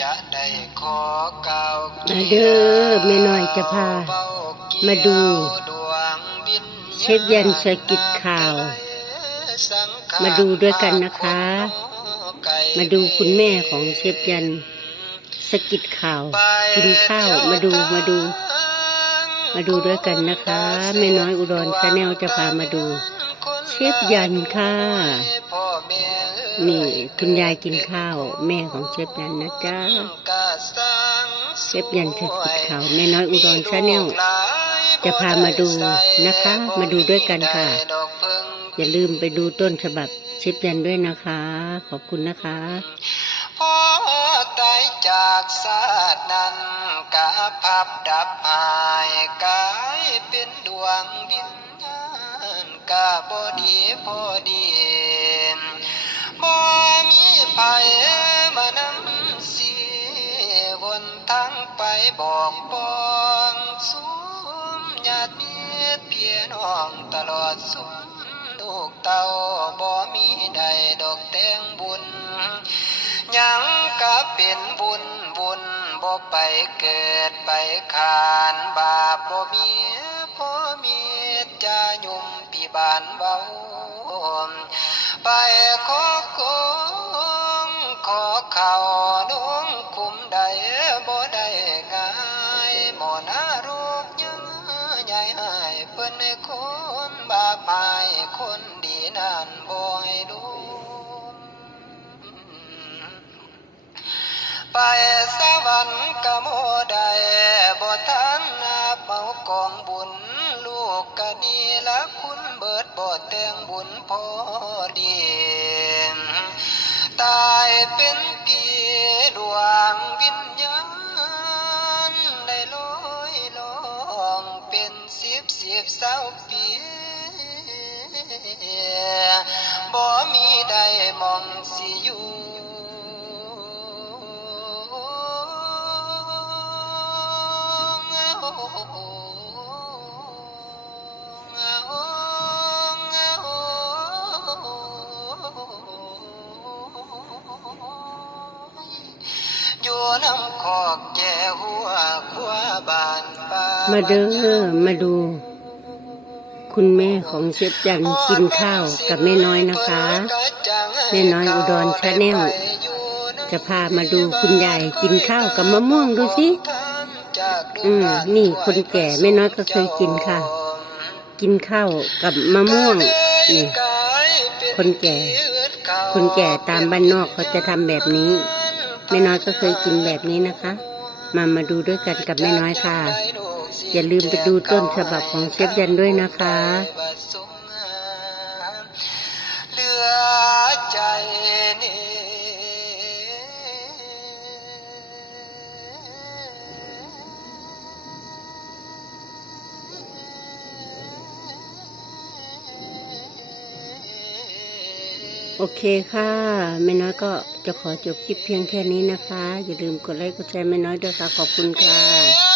จะได้ขอกล่าวมาเด้อแม่น้อยจะพา มาดู เชฟยันสกิดข่าว มาดูด้วยกันนะคะ มาดูคุณแม่ของเชฟยันสกิดข่าว กินข้าวมาดูมาดู มาดูด้วยกันนะคะแม่น้อยอุดรชาแนลจะพามาดู เชฟยันค่ะ นี่คุณยายกินข้าว แม่ของเชฟยันนะจ๊ะเชฟยันสกิดข่าวแม่น้อยอุดรชาแนลจะพามาดูนะคะ มาดูด้วยกันค่ะ อย่าลืมไปดูต้นฉบับเชฟยันด้วยนะคะ ขอบคุณนะคะพอตายจากศาสนั้นกาพับดับหายกายเป็นดวงวิญญาณกาบดีพอดี ไปมานำเสียคนทางไปบอกบองสุมญาติมิตรพี่น้องตลอดสุมลูกเต้าบ่มีใดดอกแตงบุญยังก็เป็นบุญบุญบ่ไปเกิดไปขานบาปบ่มีพ่อมีจะยุ่มพี่บานเบาไปขอารูปยังใหญ่หายเพิ่นให้คนบาปหายคนดีนั่นบ่ให้รู้ไปสวรรค์กะโมได้บ่ทันนับเมากองบุญลูกกะดีละคุณเบิดบ่แต่งบุญพอดี ตายเป็นปี บ่มีใดมองสิอยู่อยู่น้ำคอกแก่หัวขัวบานฟ้ามาเด้อมาดู คุณแม่ของเชฟยันกินข้าวกับแม่น้อยนะคะ แม่น้อยอุดรชาแนลจะพามาดูคุณยายกินข้าวกับมะม่วงดูสิอืมนี่คนแก่แม่น้อยก็เคยกินค่ะ กินข้าวกับมะม่วงนี่คนแก่ คนแก่ตามบ้านนอกเขาจะทำแบบนี้แม่น้อยก็เคยกินแบบนี้นะคะ มามาดูด้วยกันกับแม่น้อยค่ะ อย่าลืมไปดูต้นฉบับของเชฟยันด้วยนะคะเหลือใจนี่โอเคค่ะแม่น้อยก็จะขอจบคลิปเพียงแค่นี้นะคะ อย่าลืมกดไลค์กดแชร์แม่น้อยด้วยค่ะ ขอบคุณค่ะ